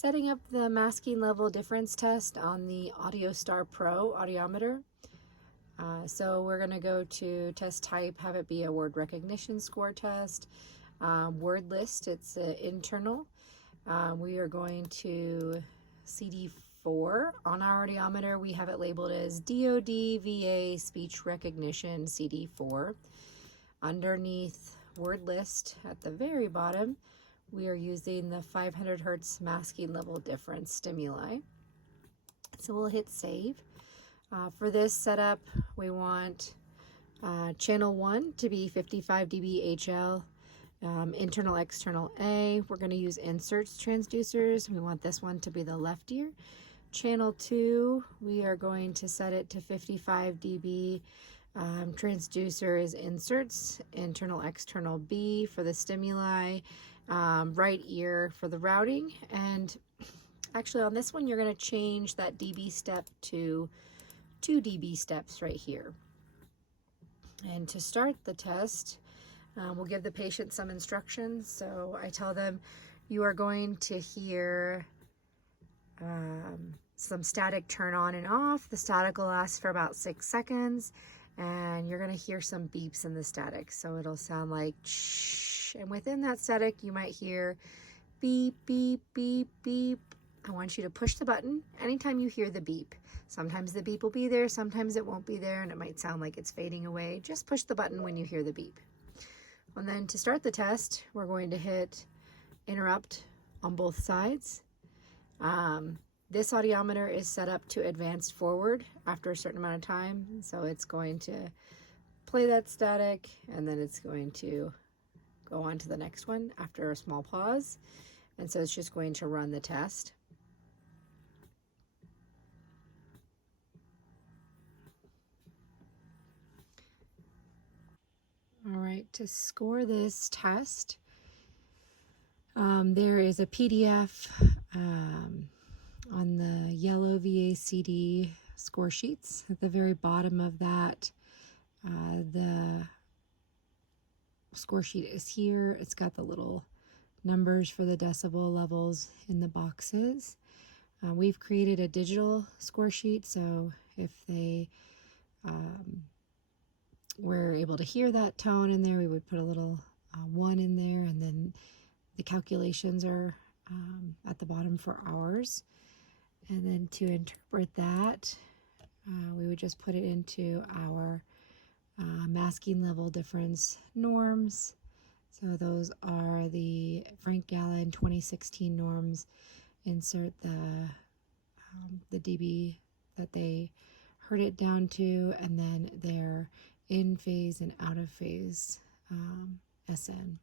Setting up the masking level difference test on the AudioStar Pro audiometer. So we're going to go to test type, have it be a word recognition score test. Word list, it's internal. We are going to CD4 on our audiometer. We have it labeled as DoD VA speech recognition CD4. Underneath word list at the very bottom, we are using the 500 Hertz masking level difference stimuli. So we'll hit save. For this setup, we want channel 1 to be 55 dB HL, internal external A. We're going to use inserts transducers. We want this one to be the left ear. Channel 2, we are going to set it to 55 dB. Transducer is inserts, internal external B for the stimuli, right ear for the routing. And actually on this one you're going to change that dB step to 2 dB steps right here. And to start the test, we'll give the patient some instructions. So I tell them you are going to hear some static turn on and off. The static will last for about 6 seconds. And you're going to hear some beeps in the static. So it'll sound like shh. And within that static, you might hear beep, beep, beep, beep. I want you to push the button anytime you hear the beep. Sometimes the beep will be there, sometimes it won't be there, and it might sound like it's fading away. Just push the button when you hear the beep. And then to start the test, we're going to hit interrupt on both sides. This audiometer is set up to advance forward after a certain amount of time. So it's going to play that static and then it's going to go on to the next one after a small pause. And so it's just going to run the test. All right, to score this test, there is a PDF on the yellow VA CD score sheets. At the very bottom of that, the score sheet is here. It's got the little numbers for the decibel levels in the boxes. We've created a digital score sheet, so if they were able to hear that tone in there, we would put a little 1 in there, and then the calculations are at the bottom for hours. And then to interpret that, we would just put it into our masking level difference norms. So those are the Frank Gallen 2016 norms. Insert the dB that they heard it down to, and then their in phase and out of phase SN.